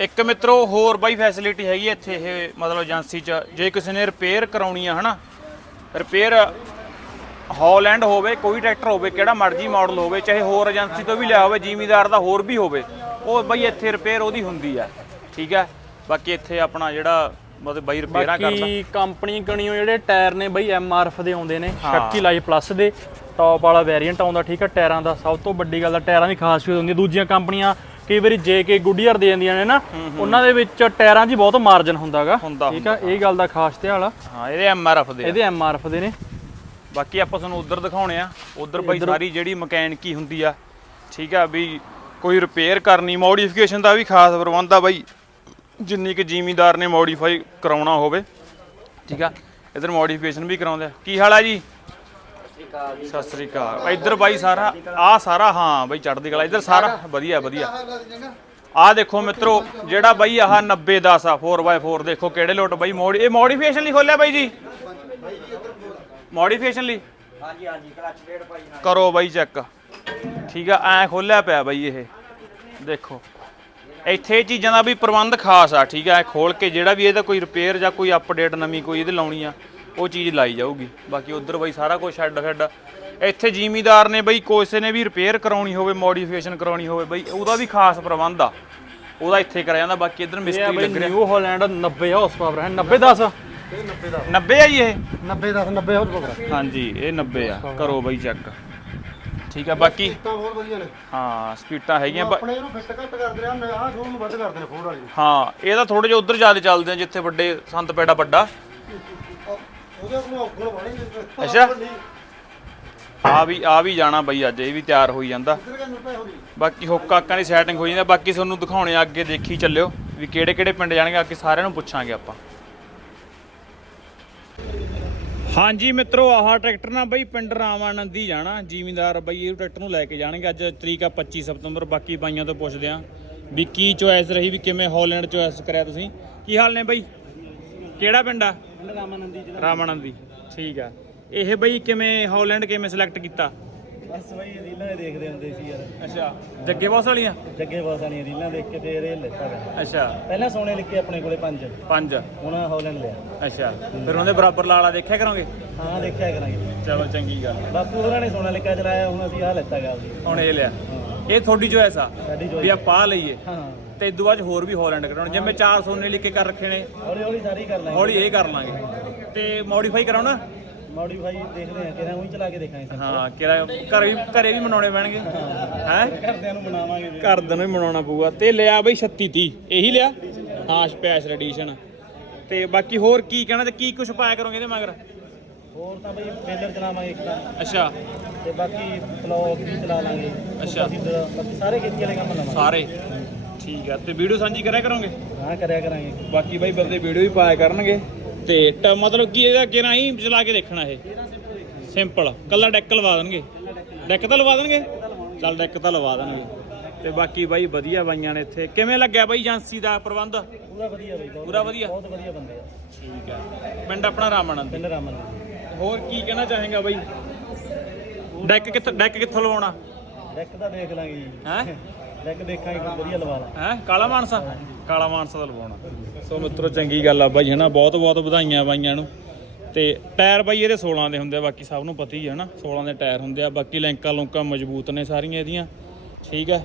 ਇੱਕ ਮਿੱਤਰੋ ਹੋਰ ਬਾਈ ਫੈਸਿਲਿਟੀ ਹੈਗੀ ਇੱਥੇ ਇਹ ਮਤਲਬ ਏਜੰਸੀ 'ਚ। ਜੇ ਕਿਸੇ ਨੇ ਰਿਪੇਅਰ ਕਰਾਉਣੀ ਆ ਹਨਾ? ਰਿਪੇਅਰ ਹਾਲੈਂਡ ਹੋਵੇ ਕੋਈ ਟਰੈਕਟਰ ਹੋਵੇ ਕਿਹੜਾ ਮਰਜ਼ੀ ਮਾਡਲ ਹੋਵੇ ਚਾਹੇ ਹੋਰ ਏਜੰਸੀ ਤੋਂ ਵੀ ਲਿਆ ਹੋਵੇ ਜ਼ਿਮੀਦਾਰ ਦਾ ਹੋਰ ਵੀ ਹੋਵੇ ਉਹ ਬਾਈ ਇੱਥੇ ਰਿਪੇਅਰ ਉਹਦੀ ਹੁੰਦੀ ਆ ਠੀਕ ਹੈ ਬਾਕੀ ਇੱਥੇ ਆਪਣਾ ਜਿਹੜਾ ਮਤਲਬ ਬਾਈ ਰਿਪੇਅਰਾਂ ਕਰਦਾ। ਬਾਕੀ ਕੰਪਨੀ ਕਣੀਓ ਜਿਹੜੇ ਟਾਇਰ ਨੇ ਬਈ ਐਮਆਰਐਫ ਦੇ ਆਉਂਦੇ ਨੇ ਸ਼ੱਕੀ ਲਾਈਫ ਪਲੱਸ ਦੇ ਟੌਪ ਵਾਲਾ ਵੇਰੀਐਂਟ ਆਉਂਦਾ ਠੀਕ ਹੈ ਟਾਇਰਾਂ ਦਾ ਸਭ ਤੋਂ ਵੱਡੀ ਗੱਲ ਤਾਂ ਟਾਇਰਾਂ ਦੀ ਖਾਸੀਅਤ ਹੁੰਦੀ ਹੈ ਦੂਜੀਆਂ ਕੰਪਨੀਆਂ ਕਈ ਵਾਰੀ ਜੇ ਕੇ ਗੁੱਡੀਅਰ ਦੇ ਜਾਂਦੀਆਂ ਨੇ ਨਾ ਉਹਨਾਂ ਦੇ ਵਿੱਚ ਟਾਇਰਾਂ 'ਚ ਹੀ ਬਹੁਤ ਮਾਰਜਨ ਹੁੰਦਾਗਾ। ਹੁੰਦਾ, ਠੀਕ ਹੈ ਇਹ ਗੱਲ ਦਾ ਖਾਸ ਧਿਆਨ ਆ। ਹਾਂ ਇਹਦੇ ਐਮਆਰਐਫ ਦੇ ਆ। ਇਹਦੇ ਐਮਆਰਐਫ ਦੇ ਨੇ। ਬਾਕੀ ਆਪਾਂ ਤੁਹਾਨੂੰ ਉਧਰ ਦਿਖਾਉਣੇ ਆ। ਉਧਰ ਬਾਈ ਸਾਰੀ ਜਿਹੜੀ ਮਕੈਨਿਕੀ ਹੁੰਦੀ ਆ ਠੀਕ ਆ ਵੀ ਕੋਈ ਰਿਪੇਅਰ ਕਰਨੀ ਮੋਡੀਫਿਕੇਸ਼ਨ ਦਾ ਵੀ ਖਾਸ ਪ੍ਰਬੰਧ ਆ ਬਾਈ। ਜਿੰਨੀ ਕਿ ਜ਼ਿਮੀਦਾਰ ਨੇ ਮੋਡੀਫਾਈ ਕਰਾਉਣਾ ਹੋਵੇ। ਠੀਕ ਆ? ਇਧਰ ਮੋਡੀਫਿਕੇਸ਼ਨ ਵੀ ਕਰਾਉਂਦੇ ਆ। ਕੀ ਹਾਲ ਆ ਜੀ? ਸਤਿ ਸ੍ਰੀ ਅਕਾਲ। ਇੱਧਰ ਬਾਈ ਸਾਰਾ ਆ ਸਾਰਾ ਹਾਂ ਬਾਈ ਚੜ੍ਹਦੀ ਕਲਾ ਇੱਧਰ ਸਾਰਾ। ਵਧੀਆ ਵਧੀਆ। ਆ ਦੇਖੋ ਮਿੱਤਰੋ ਜਿਹੜਾ ਬਾਈ ਆਹ 90 10 ਆ 4x4 ਦੇਖੋ ਕਿਹੜੇ ਲੋਟ ਬਾਈ ਮੋਡੀ ਇਹ ਮੋਡੀਫਿਕੇਸ਼ਨ ਲਈ ਖੋਲਿਆ ਬਾਈ ਜੀ? ਮੋਡੀਫਿਕੇਸ਼ਨ ਲਈ? ਹਾਂਜੀ ਹਾਂਜੀ ਕਲਚ ਡੇਟ ਪਾਈ ਕਰੋ ਬਾਈ ਚੈੱਕ ਠੀਕ ਆ ਐ ਖੋਲਿਆ ਪਿਆ ਬਾਈ ਇਹ। ਦੇਖੋ। ਇੱਥੇ ਇਹ ਚੀਜ਼ਾਂ ਦਾ ਵੀ ਪ੍ਰਬੰਧ ਖਾਸ ਆ ਠੀਕ ਆ ਇਹ ਖੋਲ ਕੇ ਜਿਹੜਾ ਵੀ ਇਹਦਾ ਕੋਈ ਰਿਪੇਅਰ ਜਾਂ ਕੋਈ ਅਪਡੇਟ ਨਵੀਂ ਕੋਈ ਇਹਦੇ ਲਾਉਣੀ ਆ ਉਹ ਚੀਜ਼ ਲਾਈ ਜਾਊਗੀ। ਬਾਕੀ ਉਧਰ ਬਾਈ ਸਾਰਾ ਕੁਝ ਛੱਡ ਛੱਡ। ਇੱਥੇ ਜ਼ਿਮੀਦਾਰ ਨੇ ਬਈ ਕਿਸੇ ਨੇ ਵੀ ਰਿਪੇਅਰ ਕਰਾਉਣੀ ਹੋਵੇ ਮੋਡੀਫਿਕੇਸ਼ਨ ਕਰਾਉਣੀ ਹੋਵੇ ਬਈ ਉਹਦਾ ਵੀ ਖਾਸ ਪ੍ਰਬੰਧ ਆ। ਉਹਦਾ ਇੱਥੇ ਕਰਿਆ ਜਾਂਦਾ ਬਾਕੀ ਇਧਰ ਮਿਸਤਰੀ ਲੱਗ ਰਿਹਾ। ਨਿਊ ਹਾਲੈਂਡ 90 ਹਾਰਸ ਪਾਵਰ ਹੈ। 90 10 90 ਆ ਜੀ ਇਹ? 90 10 90 ਹੋਰ ਪਕੜਾ ਹਾਂਜੀ ਇਹ 90 ਆ। ਕਰੋ ਬਈ ਚੈੱਕ ਠੀਕ ਆ ਬਾਕੀ ਤਾਂ ਬਹੁਤ ਵਧੀਆ ਨੇ। ਹਾਂ ਸਪੀਡਾਂ ਹੈਗੀਆਂ ਆਪਣੇ ਇਹਨੂੰ ਫਿੱਟ ਘੱਟ ਕਰਦੇ ਆ ਆਹ ਸ਼ੋਅ ਨੂੰ ਵੱਧ ਕਰਦੇ ਨੇ ਫੋੜ ਵਾਲੀ। ਹਾਂ ਇਹ ਤਾਂ ਥੋੜੇ ਜਿਹਾ ਉਧਰ ਜ਼ਿਆਦਾ ਚੱਲਦੇ ਆ ਜਿੱਥੇ ਵੱਡੇ ਸੰਤ ਪੇੜਾ ਵੱਡਾ ਉਹਦੇ ਕੋਲ ਔਗਣ ਵਾਲੇ ਅੱਛਾ। ਆ ਵੀ ਆ ਵੀ ਜਾਣਾ ਬਈ ਅੱਜ ਇਹ ਵੀ ਤਿਆਰ ਹੋਈ ਜਾਂਦਾ। ਬਾਕੀ ਹੁੱਕਾਕਾਂ ਦੀ ਸੈਟਿੰਗ ਹੋਈ ਜਾਂਦਾ ਬਾਕੀ ਤੁਹਾਨੂੰ ਦਿਖਾਉਣੇ ਆ ਅੱਗੇ ਦੇਖੀ ਚੱਲਿਓ ਵੀ ਕਿਹੜੇ ਕਿਹੜੇ ਪਿੰਡ ਜਾਣਗੇ ਅੱਗੇ ਸਾਰਿਆਂ ਨੂੰ ਪੁੱਛਾਂਗੇ ਆਪਾਂ। ਹਾਂਜੀ ਮਿੱਤਰੋ ਆਹ ਟਰੈਕਟਰ ਨਾ ਬਈ ਪਿੰਡ ਰਾਮਾਨੰਦੀ ਜਾਣਾ ਜ਼ਿਮੀਂਦਾਰ ਬਈ ਇਹ ਟਰੈਕਟਰ ਨੂੰ ਲੈ ਕੇ ਜਾਣਗੇ। ਅੱਜ ਤਰੀਕ ਆ 25 ਸਤੰਬਰ ਬਾਕੀ ਬਾਈਆਂ ਤੋਂ ਪੁੱਛਦੇ ਆ ਵੀ ਕੀ ਚੋਇਸ ਰਹੀ ਵੀ ਕਿਵੇਂ ਹਾਲੈਂਡ ਚੋਇਸ ਕਰਿਆ ਤੁਸੀਂ। ਕੀ ਹਾਲ ਨੇ ਬਈ? ਕਿਹੜਾ ਪਿੰਡ ਆ? ਰਾਮਾਨੰਦੀ ਜੀ ਰਾਮਾਨੰਦੀ ਠੀਕ ਆ। ਇਹ ਬਈ ਕਿਵੇਂ ਹਾਲੈਂਡ ਕਿਵੇਂ ਸਿਲੈਕਟ ਕੀਤਾ? ਬਸ ਬਈ ਰੀਲਾਂ ਹੀ ਦੇਖਦੇ ਹੁੰਦੇ ਸੀ ਯਾਰ। ਅੱਛਾ ਜੱਗੇ ਬੌਸ ਵਾਲੀਆਂ? ਜੱਗੇ ਬਾਸ ਵਾਲੀਆਂ ਰੀਲਾਂ ਦੇਖ ਕੇ ਫੇਰ ਇਹ ਲੈਤਾ। ਅੱਛਾ। ਪਹਿਲਾਂ ਸੋਨੇ ਲਿਖੇ ਆਪਣੇ ਕੋਲੇ ਪੰਜ। ਪੰਜ। ਹੁਣ ਹਾਲੈਂਡ ਲਿਆ। ਅੱਛਾ। ਫਿਰ ਉਹਦੇ ਬਰਾਬਰ ਲਾਲਾ ਦੇਖਿਆ ਕਰੋਗੇ? ਹਾਂ ਦੇਖਿਆ ਕਰਾਂਗੇ। ਚਲੋ ਚੰਗੀ ਗੱਲ। ਬਾਪੂ ਹੋਰਾਂ ਨੇ ਸੋਨਾ ਲਿਖਾ ਚਲਾਇਆ ਹੁਣ ਅਸੀਂ ਆਹ ਲੈਤਾ ਗਾ। ਹੁਣ ਇਹ ਲਿਆ। ਇਹ ਤੁਹਾਡੀ ਚੋਇਸ ਆ ਸਾਡੀ ਵੀ ਆਪਾਂ ਆਹ ਲਈਏ। ਹਾਂ। ਤੇ ਇਦੋਂ ਬਾਅਦ ਹੋਰ ਵੀ ਹਾਲੈਂਡ ਕਰਾਉਣ। ਜਿਵੇਂ ਚਾਰ ਸੋਨੇ ਲਿਖ ਕੇ ਕਰ ਰੱਖੇ ਨੇ ਹੌਲੀ ਹੌਲੀ ਸਾਰੀ ਕਰ ਲਾਂਗੇ। ਹੌਲੀ ਇਹ ਕਰ ਲਾਂਗੇ। ਤੇ ਮੋਡੀਫਾਈ ਕਰਾਉਣਾ? ਮੋਡੀਫਾਈ ਦੇਖਦੇ ਆ ਕਿਹੜਾ ਉਹੀ ਚਲਾ ਕੇ ਦੇਖਾਂਗੇ ਹਾਂ ਕਿਹੜਾ ਘਰੇ ਵੀ ਘਰੇ ਵੀ ਮਨਾਉਣੇ ਪੈਣਗੇ। ਹੈ। ਘਰਦਿਆਂ ਨੂੰ ਬਣਾਵਾਂਗੇ ਵੀ। ਘਰਦਿਆਂ ਨੂੰ ਵੀ ਮਨਾਉਣਾ ਪਊਗਾ। ਤੇ ਲਿਆ ਬਈ 36 30 ਇਹੀ ਲਿਆ? ਹਾਂ ਸਪੈਸ਼ਲ ਐਡੀਸ਼ਨ ਤੇ ਬਾਕੀ ਹੋਰ ਕੀ ਕਹਿਣਾ ਤੇ ਕੀ ਕੁਝ ਪਾਇਆ ਕਰੋਗੇ ਇਹਦੇ ਮਗਰ? ਹੋਰ ਤਾਂ ਬਈ ਫੇਲਰ ਚਲਾਵਾਂਗੇ ਇੱਕ ਤਾਂ। ਅੱਛਾ। ਤੇ ਬਾਕੀ ਬਲੌਗ ਵੀ ਚਲਾ ਲਾਂਗੇ। ਅੱਛਾ। ਅਸੀਂ ਬਾਕੀ ਸਾਰੇ ਖੇਤੀ ਵਾਲੇ ਕੰਮ ਲਵਾਂਗੇ। ਸਾਰੇ। ਠੀਕ ਆ। ਤੇ ਵੀਡੀਓ ਸਾਂਝੀ ਕਰਿਆ ਕਰੋਗੇ? ਹਾਂ ਕਰਿਆ ਕਰਾਂਗੇ। ਬਾਕੀ ਬਾਈ ਬੰਦੇ ਵੀਡੀਓ ਵੀ ਪਾਇਆ ਕਰਨਗੇ। ਤੇ ਟ- ਮਤਲਬ ਕੀ ਇਹਦਾ ਕਿਹੜਾ ਹੀ ਚਲਾ ਕੇ ਦੇਖਣਾ ਇਹ? ਸਿੰਪਲ। ਕੱਲਾ ਡੈਕ ਲਵਾ ਦੇਣਗੇ। ਡੈਕ ਤਾਂ ਲਵਾ ਦੇਣਗੇ? ਚੱਲ ਡੈਕ ਤਾਂ ਲਵਾ ਦੇਣਗੇ। ਤੇ ਬਾਕੀ ਬਾਈ ਵਧੀਆ ਬਾਈਆਂ ਨੇ ਇੱਥੇ। ਕਿਵੇਂ ਲੱਗਿਆ ਬਾਈ ਏਜੰਸੀ ਦਾ ਪ੍ਰਬੰਧ? ਪੂਰਾ ਵਧੀਆ ਬਈ ਬਹੁਤ ਪੂਰਾ ਵਧੀਆ? ਬਹੁਤ ਵਧੀਆ ਬੰਦੇ ਆ। ਠੀਕ ਆ। ਪਿੰਡ ਆਪਣਾ ਰਾਮਨੰਦ। ਪਿੰਡ ਰਾਮਨ ਹੋਰ ਕੀ ਕਹਿਣਾ ਚਾਹੇਗਾ ਬਾਈ? ਡੈਕ ਕਿੱਥੋਂ ਡੈਕ ਕਿੱਥੋਂ ਲਵਾਉਣਾ? ਡੈਕ ਤਾਂ ਦੇਖ ਲਾਂਗੇ ਜੀ। ਹੈ? ਡੈਕ ਦੇਖਾਂਗੇ ਵਧੀਆ ਲਵਾ ਲਾ। ਹੈ? ਕਾਲਾ ਮਾਨਸਾ? ਕਾਲਾ ਮਾਨਸਾ ਦਾ ਲਵਾਉਣਾ। ਸੋ ਮਿੱਤਰੋ ਚੰਗੀ ਗੱਲ ਆ ਬਾਈ ਹਨਾ? ਬਹੁਤ ਬਹੁਤ ਵਧਾਈਆਂ ਬਾਈਆਂ ਨੂੰ। ਤੇ ਟਾਇਰ ਬਾਈ ਇਹਦੇ 16 ਦੇ ਹੁੰਦੇ ਆ ਬਾਕੀ ਸਭ ਨੂੰ ਪਤਾ ਹੀ ਹੈ ਨਾ 16 ਦੇ ਟਾਇਰ ਹੁੰਦੇ ਆ ਬਾਕੀ ਲੈਂਕਾਂ ਲੁੰਕਾਂ ਮਜ਼ਬੂਤ ਨੇ ਸਾਰੀਆਂ ਇਹਦੀਆਂ। ਠੀਕ ਹੈ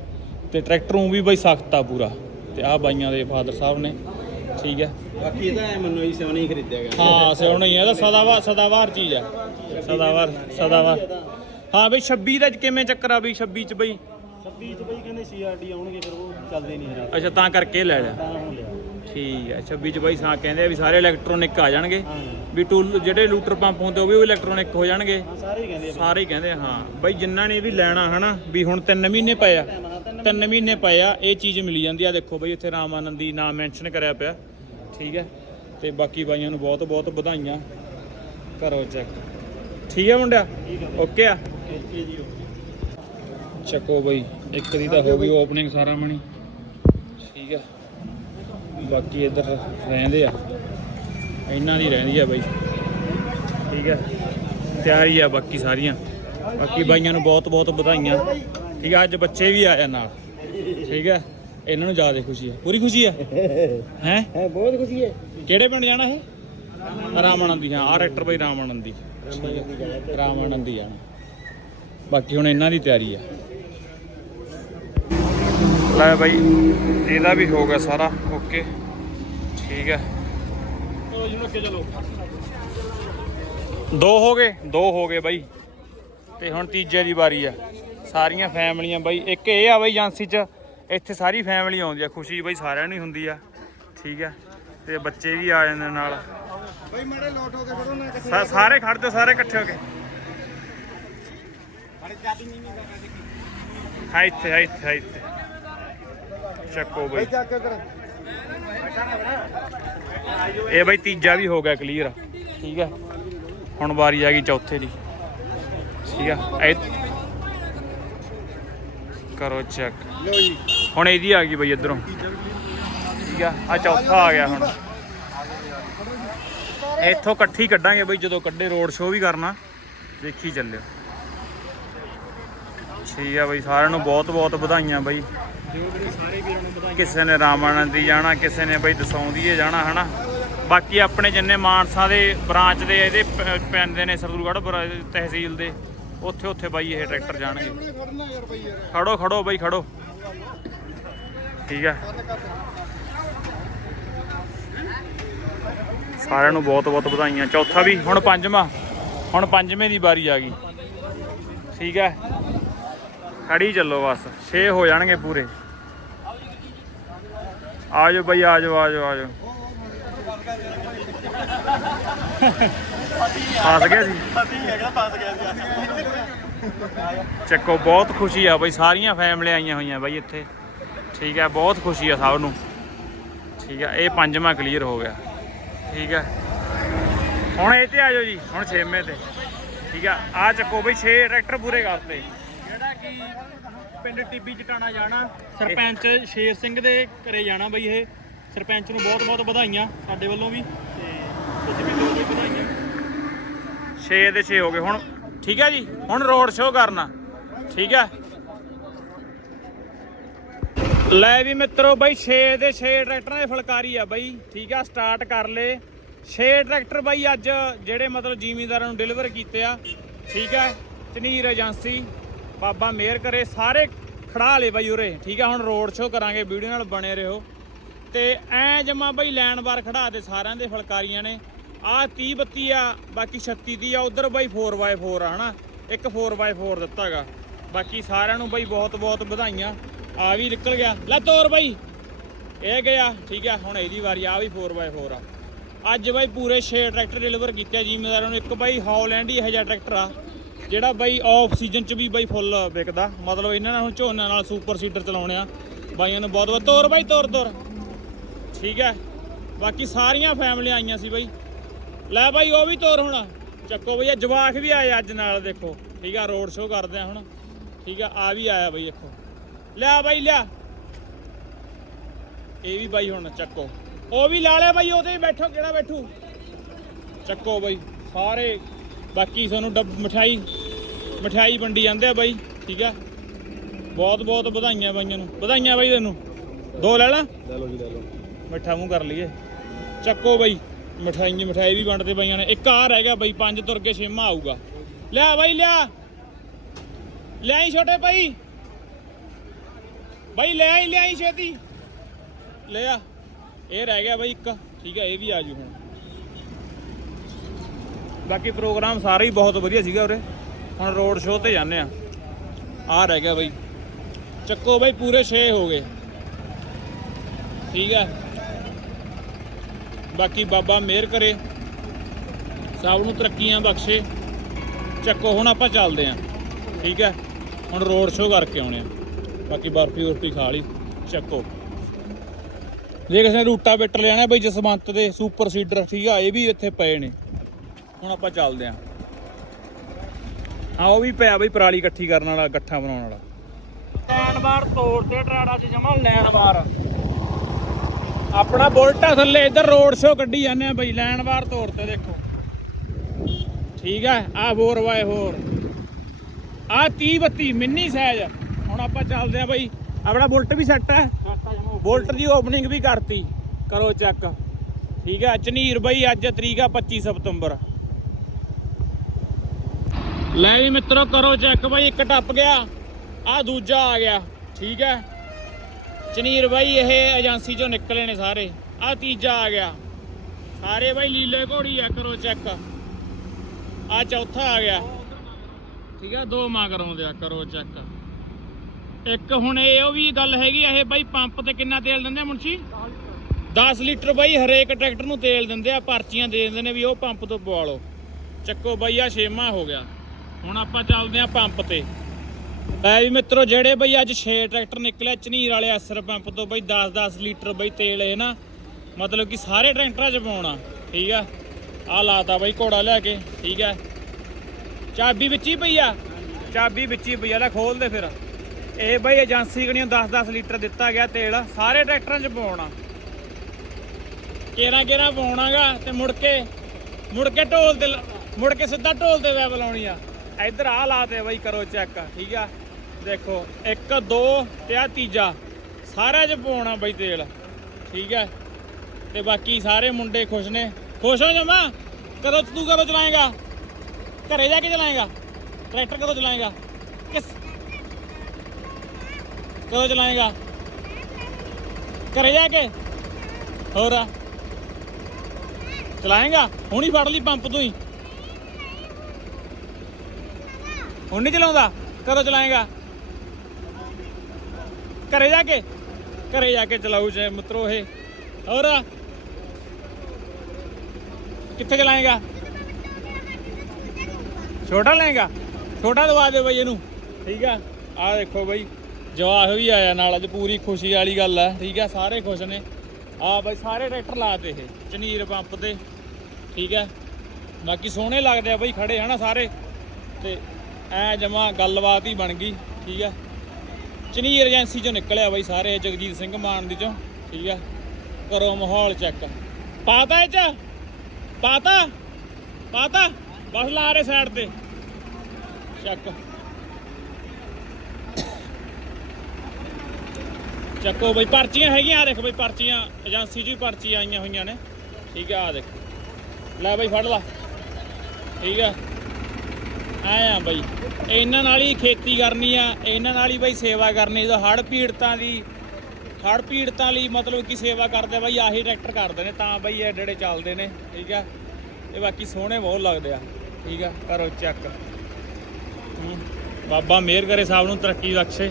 ਤੇ ਟਰੈਕਟਰ ਨੂੰ ਵੀ ਬਾਈ ਸਖਤ ਆ ਪੂਰਾ। ਤੇ ਆਹ ਬਾਈਆਂ ਦੇ ਫਾਦਰ ਸਾਹਿਬ ਨੇ। ਠੀਕ ਹੈ ਬਾਕੀ ਇਹ ਤਾਂ ਐ ਮੰਨੋ ਜੀ ਸਿਉਣੀ ਖਰੀਦਿਆ ਗਿਆ ਹਾਂ ਸਿਉਣਾ ਹੀ ਆ ਇਹਦਾ ਸਦਾਵਾਰ ਸਦਾਵਾਰ ਚੀਜ਼ ਆ। ਸਦਾਵਾਰ ਸਦਾਵਾਰ। ਹਾਂ ਬਈ 26 ਦਾ ਕਿਵੇਂ ਚੱਕਰ ਆ ਬਈ 26 ਚ ਬਈ? 26 ਚ ਬਈ ਕਹਿੰਦੇ ਸੀਆਰਡੀ ਆਉਣਗੇ ਫਿਰ ਉਹ ਚੱਲਦੇ ਨਹੀਂ ਅੱਛਾ ਤਾਂ ਕਰਕੇ ਲੈ ਲਿਆ। ਠੀਕ ਹੈ 26 ਚ ਬਾਈ ਸਾਂ ਕਹਿੰਦੇ ਆ ਵੀ ਸਾਰੇ ਇਲੈਕਟ੍ਰੋਨਿਕ ਆ ਜਾਣਗੇ। ਹਾਂ। ਵੀ ਟੂਲ ਜਿਹੜੇ ਲੂਟਰ ਪੰਪ ਹੁੰਦੇ ਉਹ ਵੀ ਇਲੈਕਟ੍ਰੋਨਿਕ ਹੋ ਜਾਣਗੇ। ਹਾਂ, ਸਾਰੇ ਹੀ ਕਹਿੰਦੇ ਸਾਰੇ ਹੀ ਕਹਿੰਦੇ ਹਾਂ। ਬਾਈ ਜਿਨ੍ਹਾਂ ਨੇ ਵੀ ਲੈਣਾ ਹਨਾ ਵੀ ਹੁਣ 3 ਮਹੀਨੇ ਪਏ ਆ। 3 ਮਹੀਨੇ ਪਏ ਆ ਇਹ ਚੀਜ਼ ਮਿਲੀ ਜਾਂਦੀ ਆ। ਦੇਖੋ ਬਾਈ ਇੱਥੇ ਰਾਮਾਨੰਦੀ ਨਾਮ ਮੈਂਸ਼ਨ ਕਰਿਆ ਪਿਆ। ਠੀਕ ਹੈ? ਤੇ ਬਾਕੀ ਬਾਈਆਂ ਨੂੰ ਬਹੁਤ ਬਹੁਤ ਵਧਾਈਆਂ। ਕਰੋ ਚੈੱਕ ਠੀਕ ਹੈ ਮੁੰਡਿਆ? ਓਕੇ ਆ? ਇਹ ਜੀ ਚੱਕੋ ਬਾਈ, ਇੱਕ ਦੀ ਤਾਂ ਹੋ ਗਈ ਓਪਨਿੰਗ ਸਾਰਾ ਮਣੀ ਠੀਕ ਹੈ? ਬਾਕੀ ਇੱਧਰ ਰਹਿੰਦੇ ਆ। ਇਹਨਾਂ ਦੀ ਰਹਿੰਦੀ ਆ ਬਾਈ। ਠੀਕ ਹੈ? ਤਿਆਰੀ ਆ ਬਾਕੀ ਸਾਰੀਆਂ। ਬਾਕੀ ਬਾਈਆਂ ਨੂੰ ਬਹੁਤ ਬਹੁਤ ਵਧਾਈਆਂ। ਠੀਕ ਹੈ ਅੱਜ ਬੱਚੇ ਵੀ ਆਏ ਆ ਨਾਲ। ਠੀਕ ਹੈ? ਇਹਨਾਂ ਨੂੰ ਜ਼ਿਆਦਾ ਖੁਸ਼ੀ ਹੈ। ਪੂਰੀ ਖੁਸ਼ੀ ਹੈ? ਹੈ? ਹੈ ਬਹੁਤ ਖੁਸ਼ੀ ਹੈ। ਕਿਹੜੇ ਪਿੰਡ ਜਾਣਾ ਇਹ? ਰਾਮਾਨੰਦੀ ਹਾਂ ਆਹ ਰੈਕਟਰ ਬਾਈ ਰਾਮਾਨੰਦੀ ਰਾਮਾਨੰਦੀ ਜਾਣਾ। ਬਾਕੀ ਹੁਣ ਇਹਨਾਂ ਦੀ ਤਿਆਰੀ ਆ ਲੈ ਬਾਈ ਇਹਦਾ ਵੀ ਹੋ ਗਿਆ ਸਾਰਾ ਓਕੇ। ਠੀਕ ਹੈ। ਚਲੋ ਜੀ ਹੁਣ ਅੱਗੇ ਚਲੋ ਦੋ ਹੋ ਗਏ ਦੋ ਹੋ ਗਏ ਬਾਈ। ਤੇ ਹੁਣ ਤੀਜੇ ਦੀ ਵਾਰੀ ਆ ਸਾਰੀਆਂ ਫੈਮਲੀਆਂ ਬਾਈ ਇੱਕ ਇਹ ਆ ਬਾਈ ਏਜੰਸੀ ਚ ਇੱਥੇ ਸਾਰੀ ਫੈਮਿਲੀ ਆਉਂਦੀ ਆ ਖੁਸ਼ੀ ਬਾਈ ਸਾਰਿਆਂ ਨੂੰ ਹੀ ਹੁੰਦੀ ਆ ਠੀਕ ਆ? ਤੇ ਬੱਚੇ ਵੀ ਆ ਜਾਂਦੇ ਨਾਲ। ਬਈ ਮਾੜੇ ਲੋਟ ਹੋ ਕੇ ਫੜੋ ਨਾ ਸਾ- ਸਾਰੇ ਖੜ ਜਾਓ ਸਾਰੇ ਇਕੱਠੇ ਹੋ ਕੇ। ਹਾਂ ਇੱਥੇ ਹਾਂ ਇੱਥੇ ਹਾਂ ਇੱਥੇ। ਚੱਕੋ ਬਈ। ਇਹ ਬਾਈ ਤੀਜਾ ਵੀ ਹੋ ਗਿਆ ਕਲੀਅਰ ਠੀਕ ਹੈ ਹੁਣ ਵਾਰੀ ਆ ਗਈ ਚੌਥੇ ਦੀ। ਠੀਕ ਆ? ਕਰੋ ਚੈੱਕ ਲਓ ਜੀ। ਹੁਣ ਇਹਦੀ ਆ ਗਈ ਬਈ ਇਧਰੋਂ। ਠੀਕ ਆ ਆ ਚੌਥਾ ਆ ਗਿਆ ਹੁਣ। ਇੱਥੋਂ ਇਕੱਠੀ ਕੱਢਾਂਗੇ ਬਈ, ਜਦੋਂ ਕੱਢੇ ਰੋਡ ਸ਼ੋਅ ਵੀ ਕਰਨਾ। ਦੇਖੀ ਚੱਲਿਓ। ਠੀਕ ਆ ਬਈ, ਸਾਰਿਆਂ ਨੂੰ ਬਹੁਤ ਬਹੁਤ ਵਧਾਈਆਂ ਬਈ। ਕਿਸੇ ਨੇ ਰਾਮਾਨੰਦੀ ਜਾਣਾ, ਕਿਸੇ ਨੇ ਬਈ ਦਸੌਂਦੀਏ ਜਾਣਾ, ਹਨਾ? ਬਾਕੀ ਆਪਣੇ ਜਿੰਨੇ ਮਾਨਸਾ ਦੇ ਬ੍ਰਾਂਚ ਦੇ ਇਹਦੇ ਪੈਂਦੇ ਨੇ ਸਰਦੂਲਗੜ੍ਹ ਤਹਿਸੀਲ ਦੇ ਉੱਥੇ ਉੱਥੇ ਬਾਈ ਇਹ ਟਰੈਕਟਰ ਜਾਣਗੇ। ਖੜੋ ਖੜੋ ਬਾਈ, ਖੜੋ। ਠੀਕ ਆ ਸਾਰਿਆਂ ਨੂੰ ਬਹੁਤ ਬਹੁਤ ਵਧਾਈਆਂ। ਚੌਥਾ ਵੀ, ਹੁਣ ਪੰਜਵਾਂ, ਹੁਣ ਪੰਜਵੇਂ ਦੀ ਵਾਰੀ ਆ ਗਈ। ਠੀਕ ਹੈ। ਖੜੀ ਚੱਲੋ ਬਸ 6 ਹੋ ਜਾਣਗੇ ਪੂਰੇ। ਆ ਜਾਓ ਬਈ ਆ ਜਾਓ ਆ ਜਾਓ ਆ ਜਾਓ ਫਸ ਗਿਆ ਸੀ। ਚੱਕੋ, ਬਹੁਤ ਖੁਸ਼ੀ ਆ ਬਈ, ਸਾਰੀਆਂ ਫੈਮਲੀਆਂ ਆਈਆਂ ਹੋਈਆਂ ਬਾਈ ਇੱਥੇ। ਠੀਕ ਹੈ ਬਹੁਤ ਖੁਸ਼ੀ ਆ ਸਭ ਨੂੰ। ਠੀਕ ਹੈ ਇਹ ਪੰਜਵਾਂ ਕਲੀਅਰ ਹੋ ਗਿਆ। ਠੀਕ ਹੈ। ਹੁਣ ਇਹ ਤੇ ਆ ਜਾਓ ਜੀ ਹੁਣ ਛੇਵੇਂ ਤੇ। ਠੀਕ ਆ ਆ ਚੱਕੋ ਬਈ 6 ਟਰੈਕਟਰ ਪੂਰੇ ਕਰਤੇ। ਜਿਹੜਾ ਕਿ ਪਿੰਡ ਟਿੱਬੀ ਚਟਾਣਾ ਜਾਣਾ ਸਰਪੰਚ ਸ਼ੇਰ ਸਿੰਘ ਦੇ ਘਰੇ ਜਾਣਾ ਬਈ ਇਹ। ਸਰਪੰਚ ਨੂੰ ਬਹੁਤ ਬਹੁਤ ਵਧਾਈਆਂ ਸਾਡੇ ਵੱਲੋਂ ਵੀ ਤੇ ਤੁਸੀਂ ਵੀ ਦਿਓ ਬਈ ਵਧਾਈਆਂ। 6 ਦੇ 6 ਹੋ ਗਏ ਹੁਣ। ਠੀਕ ਹੈ ਜੀ ਹੁਣ ਰੋਡ ਸ਼ੋਅ ਕਰਨਾ। ਠੀਕ ਹੈ। ਲੈ ਵੀ ਮਿੱਤਰੋ ਬਾਈ 6 ਦੇ 6 ਟਰੈਕਟਰਾਂ ਦੇ ਫਲਕਾਰੀ ਆ ਬਾਈ। ਠੀਕ ਆ ਸਟਾਰਟ ਕਰ ਲੇ। 6 ਟਰੈਕਟਰ ਬਾਈ ਅੱਜ ਜਿਹੜੇ ਮਤਲਬ ਜ਼ਿਮੀਂਦਾਰਾਂ ਨੂੰ ਡਿਲੀਵਰ ਕੀਤੇ ਆ। ਠੀਕ ਹੈ ਚਨੀਰ ਏਜੰਸੀ ਬਾਬਾ ਮੇਰ ਕਰੇ, ਸਾਰੇ ਖੜਾ ਲੇ ਬਾਈ ਉਰੇ। ਠੀਕ ਆ, ਹੁਣ ਰੋਡ ਸ਼ੋਅ ਕਰਾਂਗੇ, ਵੀਡੀਓ ਨਾਲ ਬਣੇ ਰਹੋ। ਤੇ ਐ ਜਮਾ ਬਈ ਲੈਣ ਬਾਰ ਖੜਾ ਦੇ ਸਾਰਿਆਂ ਦੇ ਫਲਕਾਰੀਆਂ ਨੇ। ਆ 30 32 ਆ, ਬਾਕੀ 36 ਦੀ ਆ, ਉਧਰ ਬਈ 4x4 ਆ, ਹਨਾ। ਇੱਕ 4x4 ਦਿੱਤਾਗਾ ਬਾਕੀ ਸਾਰਿਆਂ ਨੂੰ ਬਾਈ ਬਹੁਤ ਬਹੁਤ ਵਧਾਈਆਂ। ਆ ਵੀ ਨਿਕਲ ਗਿਆ। ਲੈ ਤੋਰ ਬਾਈ। ਇਹ ਗਿਆ, ਠੀਕ ਆ, ਹੁਣ ਇਹਦੀ ਵਾਰੀ ਆ ਵੀ 4x4 ਆ। ਅੱਜ ਬਾਈ ਪੂਰੇ 6 ਟਰੈਕਟਰ ਡਿਲੀਵਰ ਕੀਤੇ ਆ, ਜ਼ਿਮੀਂਦਾਰਾਂ ਨੂੰ। ਇੱਕ ਬਾਈ ਹੌਲੈਂਡ ਹੀ ਇਹੋ ਜਿਹਾ ਟਰੈਕਟਰ ਆ, ਜਿਹੜਾ ਬਾਈ ਆਫ ਸੀਜ਼ਨ ਚ ਵੀ ਬਾਈ ਫੁੱਲ ਵਿਕਦਾ। ਮਤਲਬ ਇਹਨਾਂ ਨਾਲ ਹੁਣ ਝੋਨਾ ਨਾਲ ਸੁਪਰ ਸੀਡਰ ਚਲਾਉਣੇ ਆ। ਬਾਈਆਂ ਨੂੰ ਬਹੁਤ ਬਹੁਤ ਤੋਰ ਬਾਈ, ਤੋਰ ਤੋਰ। ਠੀਕ ਹੈ ਬਾਕੀ ਸਾਰੀਆਂ ਫੈਮਲੀਆਂ ਆਈਆਂ ਸੀ ਬਾਈ। ਲੈ ਬਾਈ, ਉਹ ਵੀ ਤੋਰ ਹੁਣ। ਚੱਕੋ ਬਈ, ਇਹ ਜਵਾਕ ਵੀ ਆਏ ਅੱਜ ਨਾਲ, ਦੇਖੋ। ਠੀਕ ਆ ਰੋਡ ਸ਼ੋਅ ਕਰਦੇ ਆ ਹੁਣ। ਠੀਕ ਆ ਆ ਵੀ ਆਇਆ ਬਾਈ, ਦੇਖੋ। ਲਿਆ ਬਾਈ ਲਿਆ। ਇਹ ਵੀ ਬਾਈ ਹੁਣ ਚੱਕੋ। ਉਹ ਵੀ ਲਾ ਲਿਆ ਬਾਈ ਉਹਦੇ ਬੈਠੋ ਕਿਹੜਾ ਬੈਠੂ? ਚੱਕੋ ਬਾਈ ਸਾਰੇ। ਬਾਕੀ ਤੁਹਾਨੂੰ ਡੱਬ ਮਠਾਈ ਮਠਾਈ ਵੰਡੀ ਜਾਂਦੇ ਆ ਬਾਈ ਠੀਕ ਆ? ਬਹੁਤ ਬਹੁਤ ਵਧਾਈਆਂ ਬਾਈਆਂ ਨੂੰ। ਵਧਾਈਆਂ ਬਾਈ ਤੈਨੂੰ। ਦੋ ਲੈ ਲਾ। ਲੈ ਲਓ ਜੀ ਲੈ ਲਓ। ਮਿੱਠਾ ਮੂੰਹ ਕਰ ਲਈਏ। ਚੱਕੋ ਬਾਈ ਮਠਾਈਆਂ ਮਠਾਈ ਵੀ ਵੰਡਦੇ ਪਈਆਂ ਨੇ। ਇੱਕ ਆ ਰਹਿ ਗਿਆ ਬਾਈ ਪੰਜ ਤੁਰ ਕੇ ਛੇਵਾਂ ਆਊਗਾ। ਲਿਆ ਬਾਈ ਲਿਆ। ਲਿਆਈ ਛੋਟੇ ਭਾਈ। ਬਾਈ, ਲੈ ਆਈ, ਲਿਆਈ ਛੇਤੀ। ਲੈ ਆ। ਇਹ ਰਹਿ ਗਿਆ ਬਾਈ ਇੱਕ। ਠੀਕ ਹੈ ਇਹ ਵੀ ਆ ਜੂ ਹੁਣ। ਬਾਕੀ ਪ੍ਰੋਗਰਾਮ ਸਾਰੇ ਹੀ ਬਹੁਤ ਵਧੀਆ ਸੀਗਾ ਉਰੇ। ਹੁਣ ਰੋਡ ਸ਼ੋਅ ਤੇ ਜਾਂਦੇ ਆ। ਆ ਰਹਿ ਗਿਆ ਬਾਈ। ਚੱਕੋ ਬਾਈ, ਪੂਰੇ 6 ਹੋ ਗਏ। ਠੀਕ ਹੈ ਬਾਕੀ ਬਾਬਾ ਮਿਹਰ ਕਰੇ। ਸਭ ਨੂੰ ਤਰੱਕੀਆਂ ਬਖਸ਼ੇ। ਚੱਕੋ, ਹੁਣ ਆਪਾਂ ਚੱਲਦੇ ਆਂ। ਠੀਕ ਹੈ ਹੁਣ ਰੋਡ ਸ਼ੋਅ ਕਰਕੇ ਆਉਣੇ ਆ। ਬਾਕੀ ਬਰਫੀ ਉਰਫੀ ਖਾ ਲਈ ਚੱਕੋ। ਜੇ ਕਿਸੇ ਨੇ ਰੂਟਾ ਬਿੱਟਰ ਲੈਣਾ ਬਈ ਜਸਵੰਤ ਦੇ ਸੁਪਰ ਸੀਡਰ ਠੀਕ ਆ ਇਹ ਵੀ ਇੱਥੇ ਪਏ ਨੇ। ਹੁਣ ਆਪਾਂ ਚੱਲਦੇ ਆਂ। ਹਾਂ ਉਹ ਵੀ ਪਿਆ ਬਈ ਪਰਾਲੀ ਇਕੱਠੀ ਕਰਨ ਵਾਲਾ ਗੱਠਾ ਬਣਾਉਣ ਵਾਲਾ। ਲੈਣ ਬਾਰ ਤੋੜ ਤੇ ਟਰਾੜਾ ਚ ਜਮਾ ਲੈਣ ਬਾਰ ਆਪਣਾ ਬੁਲਟ ਆ ਥੱਲੇ ਇੱਧਰ ਰੋਡ ਸ਼ੋ ਕੱਢੀ ਜਾਂਦੇ ਆ ਬਈ ਲੈਣ ਬਾਹਰ ਤੋਰ ਤੇ ਦੇਖੋ ਠੀਕ ਹੈ ਆ 4x4 ਆ 30 32 ਮਿੰਨੀ ਸਾਈਜ਼ ਹੁਣ ਆਪਾਂ ਚੱਲਦੇ ਆ ਬਾਈ, ਆਪਣਾ ਬੁਲਟ ਵੀ ਸੈੱਟ ਹੈ। ਬੁਲਟ ਦੀ ਓਪਨਿੰਗ ਵੀ ਕਰਤੀ। ਕਰੋ ਚੈੱਕ ਠੀਕ ਹੈ, ਚਨੀਰ ਬਾਈ, ਅੱਜ ਤਰੀਕ ਆ 25 ਸਤੰਬਰ। ਲੈ ਵੀ ਮਿੱਤਰੋ, ਕਰੋ ਚੈੱਕ ਬਈ, ਇੱਕ ਟੱਪ ਗਿਆ ਆ ਦੂਜਾ ਆ ਗਿਆ। ਠੀਕ ਹੈ, ਚਨੀਰ ਬਾਈ, ਇਹ ਏਜੰਸੀ ਚੋਂ ਨਿਕਲੇ ਨੇ ਸਾਰੇ। ਆ ਤੀਜਾ ਆ ਗਿਆ। ਸਾਰੇ ਬਾਈ, ਲੀਲੇ ਘੋੜੀ ਆ, ਕਰੋ ਚੈੱਕ ਆ ਚੌਥਾ ਆ ਗਿਆ। ਠੀਕ ਆ ਦੋ ਮਾਂ ਕਰਾਉਂਦੇ ਆ, ਕਰੋ ਚੈੱਕ ਇੱਕ ਹੁਣ ਇਹ ਉਹ ਵੀ ਗੱਲ ਹੈਗੀ ਆ, ਇਹ ਬਾਈ ਪੰਪ ਤੇ ਕਿੰਨਾ ਤੇਲ ਦਿੰਦੇ ਆ ਮੁੰਸ਼ੀ 10 ਲੀਟਰ ਬਾਈ ਹਰੇਕ ਟਰੈਕਟਰ ਨੂੰ ਤੇਲ ਦਿੰਦੇ ਆ, ਪਰਚੀਆਂ ਦੇ ਦਿੰਦੇ ਨੇ ਵੀ ਉਹ ਪੰਪ ਤੋਂ ਪਵਾ ਲਓ ਚੱਕੋ ਬਾਈ ਆ ਛੇਵਾਂ ਹੋ ਗਿਆ। ਹੁਣ ਆਪਾਂ ਚੱਲਦੇ ਆ ਪੰਪ ਤੇ। ਐ ਵੀ ਮਿੱਤਰੋ, ਜਿਹੜੇ ਬਈ ਅੱਜ 6 ਟਰੈਕਟਰ ਨਿਕਲੇ ਝਨੀਰ ਵਾਲੇ ਅਸਰ ਪੰਪ ਤੋਂ ਬਈ 10-10 ਲੀਟਰ ਬਈ ਤੇਲ ਇਹ ਨਾ, ਮਤਲਬ ਕਿ ਸਾਰੇ ਟਰੈਕਟਰਾਂ 'ਚ ਪਾਉਣਾ, ਠੀਕ ਆ? ਆ ਲਾਤਾ ਬਈ ਘੋੜਾ ਲੈ ਕੇ, ਠੀਕ ਆ? ਚਾਬੀ ਵਿੱਚ ਹੀ ਪਈ ਆ? ਚਾਬੀ ਵਿੱਚ ਹੀ ਪਈ ਆ, ਲੈ ਖੋਲ ਦੇ ਫਿਰ। ਇਹ ਬਈ ਏਜੰਸੀ ਕਣੀਓ 10-10 ਲੀਟਰ ਦਿੱਤਾ ਗਿਆ ਤੇਲ, ਸਾਰੇ ਟਰੈਕਟਰਾਂ 'ਚ ਪਾਉਣਾ। ਕੇਰਾ ਕੇਰਾ ਪਾਉਣਾਗਾ ਤੇ ਮੁੜ ਕੇ ਮੁੜ ਕੇ ਢੋਲ ਤੇ ਮੁੜ ਕੇ ਸਿੱਧਾ ਢੋਲ ਤੇ ਵੈਬ ਲਾਉਣੀ ਆ। ਇੱਧਰ ਆ ਲਾਤੇ ਬਈ ਕਰੋ ਚੈੱਕ, ਠੀਕ ਆ? ਦੇਖੋ 1 2 ਤੇ ਆ ਤੀਜਾ, ਸਾਰਿਆਂ 'ਚ ਪਾਉਣਾ ਬਈ ਤੇਲ, ਠੀਕ ਹੈ ਤੇ ਬਾਕੀ ਸਾਰੇ ਮੁੰਡੇ ਖੁਸ਼ ਨੇ। ਖੁਸ਼ ਹੋ ਜਮਾ? ਕਦੋਂ ਤੂੰ ਕਦੋਂ ਚਲਾਏਗਾ? ਘਰੇ ਜਾ ਕੇ ਚਲਾਏਗਾ? ਟਰੈਕਟਰ ਕਦੋਂ ਚਲਾਏਗਾ ਕਿਸ ਕਦੋਂ ਚਲਾਏਗਾ? ਘਰੇ ਜਾ ਕੇ? ਹੋਰ? ਆ ਚਲਾਏਗਾ? ਹੁਣੀ ਫੜ ਲਈ ਪੰਪ ਤੂੰ ਹੀ। ਹੁਣ ਨਹੀਂ ਚਲਾਉਂਦਾ? ਕਦੋਂ ਚਲਾਏਗਾ? ਘਰੇ ਜਾ ਕੇ? ਘਰੇ ਜਾ ਕੇ ਚਲਾਊ ਜੇ ਮਿੱਤਰੋ ਇਹ। ਹੋਰ? ਕਿੱਥੇ ਚਲਾਏਗਾ? ਛੋਟਾ ਲਏਗਾ? ਛੋਟਾ ਦਵਾ ਦੇ ਬਈ ਇਹਨੂੰ। ਠੀਕ ਆ? ਆ ਦੇਖੋ ਬਈ। ਜਵਾਹ ਵੀ ਆਇਆ ਨਾਲ, ਅੱਜ ਪੂਰੀ ਖੁਸ਼ੀ ਵਾਲੀ ਗੱਲ ਆ। ਠੀਕ ਆ, ਸਾਰੇ ਖੁਸ਼ ਨੇ। ਆ ਬਾਈ, ਸਾਰੇ ਟਰੈਕਟਰ ਲਾਤੇ ਇਹ, ਚਨੀਰ ਪੰਪ ਤੇ। ਠੀਕ ਆ। ਬਾਕੀ ਸੋਹਣੇ ਲੱਗਦੇ ਆ ਬਈ, ਖੜੇ ਹਨਾ ਸਾਰੇ। ਤੇ ਐ ਜਮਾ ਗੱਲਬਾਤ ਹੀ ਬਣ ਗਈ, ਠੀਕ ਆ। ਚਨੀਰ ਏਜੰਸੀ ਚੋਂ ਨਿਕਲਿਆ ਬਾਈ ਸਾਰੇ, ਜਗਜੀਤ ਸਿੰਘ ਮਾਨ ਦੀ ਚੋਂ। ਠੀਕ ਆ। ਕਰੋ ਮਾਹੌਲ ਚੈੱਕ ਪਾਤਾ ਇਹ ਚ? ਪਾਤਾ? ਪਾਤਾ? ਬਸ ਲਾ ਰਹੇ ਸਾਈਡ ਤੇ। ਚੱਕ ਚੱਕੋ ਬਈ ਪਰਚੀਆਂ ਹੈਗੀਆਂ ਆ ਦੇਖ ਬਈ ਪਰਚੀਆਂ, ਏਜੰਸੀ 'ਚ ਵੀ ਪਰਚੀਆਂ ਆਈਆਂ ਹੋਈਆਂ ਨੇ। ਠੀਕ ਆ ਆ ਦੇਖ। ਲੈ ਬਈ ਫੜ ਲਾ। ਠੀਕ ਆ। ਐ ਆ ਬਈ, ਇਹਨਾਂ ਨਾਲ ਹੀ ਖੇਤੀ ਕਰਨੀ ਆ, ਇਹਨਾਂ ਨਾਲ ਹੀ ਬਈ ਸੇਵਾ ਕਰਨੀ, ਜਦੋਂ ਹੜ ਪੀੜਤਾਂ ਦੀ ਹੜ ਪੀੜਤਾਂ ਲਈ ਮਤਲਬ ਕਿ ਸੇਵਾ ਕਰਦੇ ਬਈ, ਆਹੀ ਟਰੈਕਟਰ ਕਰਦੇ ਨੇ, ਤਾਂ ਬਈ ਇਹ ਡੇੜੇ ਚੱਲਦੇ ਨੇ, ਠੀਕ ਆ। ਇਹ ਬਾਕੀ ਸੋਹਣੇ ਬਹੁਤ ਲੱਗਦੇ ਆ, ਠੀਕ ਆ, ਕਰੋ ਚੈੱਕ। ਬਾਬਾ ਮੇਰ ਕਰੇ ਸਾਹਿਬ ਨੂੰ, ਤਰੱਕੀ ਬਖਸ਼ੇ।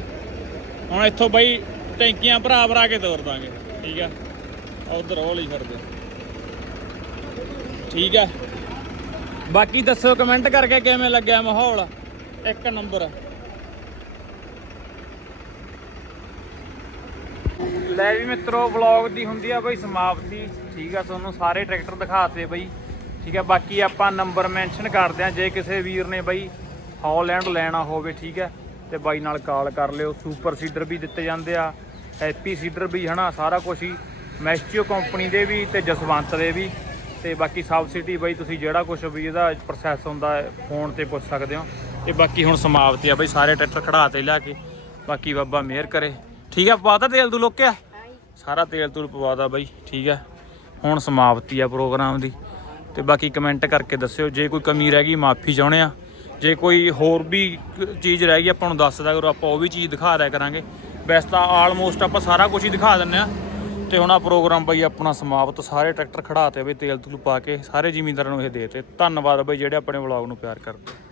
ਹੁਣ ਇੱਥੋਂ ਬਈ ਟੈਂਕੀਆਂ ਭਰਾ ਭਰਾ ਕੇ ਤੋਰ ਦਾਂਗੇ। ਠੀਕ ਆ? ਉਧਰ ਉਹ ਲਈ ਫਿਰਦੇ। ਠੀਕ ਆ? ਬਾਕੀ ਦੱਸੋ ਕਮੈਂਟ ਕਰਕੇ ਕਿਵੇਂ ਲੱਗਿਆ ਮਾਹੌਲ? ਇੱਕ ਨੰਬਰ ਲੈ ਵੀ ਮਿੱਤਰੋ ਵਲੌਗ ਦੀ ਹੁੰਦੀ ਆ ਬਈ ਸਮਾਪਤੀ। ਠੀਕ ਆ, ਤੁਹਾਨੂੰ ਸਾਰੇ ਟਰੈਕਟਰ ਦਿਖਾਤੇ ਬਈ। ਠੀਕ ਆ, ਬਾਕੀ ਆਪਾਂ ਨੰਬਰ ਮੈਂਸ਼ਨ ਕਰਦੇ ਆ, ਜੇ ਕਿਸੇ ਵੀਰ ਨੇ ਬਈ ਹੌਲੈਂਡ ਲੈਣਾ ਹੋਵੇ, ਠੀਕ ਹੈ ਤੇ ਬਾਈ ਨਾਲ ਕਾਲ ਕਰ ਲਿਓ। ਸੁਪਰ ਸੀਡਰ ਵੀ ਦਿੱਤੇ ਜਾਂਦੇ ਆ। ਹੈਪੀ ਸੀਡਰ ਵੀ ਹਨਾ ਸਾਰਾ ਕੁਝ ਹੀ। ਮੈਸਟੀਓ ਕੰਪਨੀ ਦੇ ਵੀ ਤੇ ਜਸਵੰਤ ਦੇ ਵੀ। ਤੇ ਬਾਕੀ ਸਬਸਿਡੀ ਬਾਈ ਤੁਸੀਂ ਜਿਹੜਾ ਕੁਝ ਵੀ ਇਹਦਾ ਪ੍ਰੋਸੈਸ ਹੁੰਦਾ ਹੈ ਫੋਨ ਤੇ ਪੁੱਛ ਸਕਦੇ ਹੋ। ਤੇ ਬਾਕੀ ਹੁਣ ਸਮਾਪਤੀ ਆ ਬਈ ਸਾਰੇ ਟਰੈਕਟਰ ਖੜਾ ਤੇ ਲਿਆ ਕੇ। ਬਾਕੀ ਬਾਬਾ ਮਿਹਰ ਕਰੇ। ਠੀਕ ਆ ਪਵਾਤਾ ਤੇਲ ਤੂੰ ਲੋਕਿਆ ਸਾਰਾ ਤੇਲ ਤੂਲ ਪਵਾਦਾ ਬਾਈ ਠੀਕ ਆ। ਹੁਣ ਸਮਾਪਤੀ ਆ ਪ੍ਰੋਗਰਾਮ ਦੀ। ਤੇ ਬਾਕੀ ਕਮੈਂਟ ਕਰਕੇ ਦੱਸਿਓ ਜੇ ਕੋਈ ਕਮੀ ਰਹਿ ਗਈ ਮਾਫੀ ਚਾਹੁੰਦੇ ਆ। ਜੇ ਕੋਈ ਹੋਰ ਵੀ ਚੀਜ਼ ਰਹਿ ਗਈ ਆਪਾਂ ਨੂੰ ਦੱਸ ਦਿਆ ਕਰੋ ਆਪਾਂ ਉਹ ਵੀ ਚੀਜ਼ ਦਿਖਾ ਦਿਆ ਕਰਾਂਗੇ। ਵੈਸੇ ਤਾਂ ਆਲਮੋਸਟ ਆਪਾਂ ਸਾਰਾ ਕੁਝ ਹੀ ਦਿਖਾ ਦਿੰਨੇ ਆ ਤੇ ਹੁਣ ਆ ਪ੍ਰੋਗਰਾਮ ਬਾਈ ਆਪਣਾ ਸਮਾਪਤ, ਸਾਰੇ ਟਰੈਕਟਰ ਖੜਾਤੇ ਬਈ ਤੇਲ ਤੂਲ ਪਾ ਕੇ ਸਾਰੇ ਜ਼ਿਮੀਂਦਾਰਾਂ ਨੂੰ ਇਹ ਦੇਤੇ ਧੰਨਵਾਦ ਬਾਈ ਜਿਹੜੇ ਆਪਣੇ ਵਲੌਗ ਨੂੰ ਪਿਆਰ ਕਰਦੇ।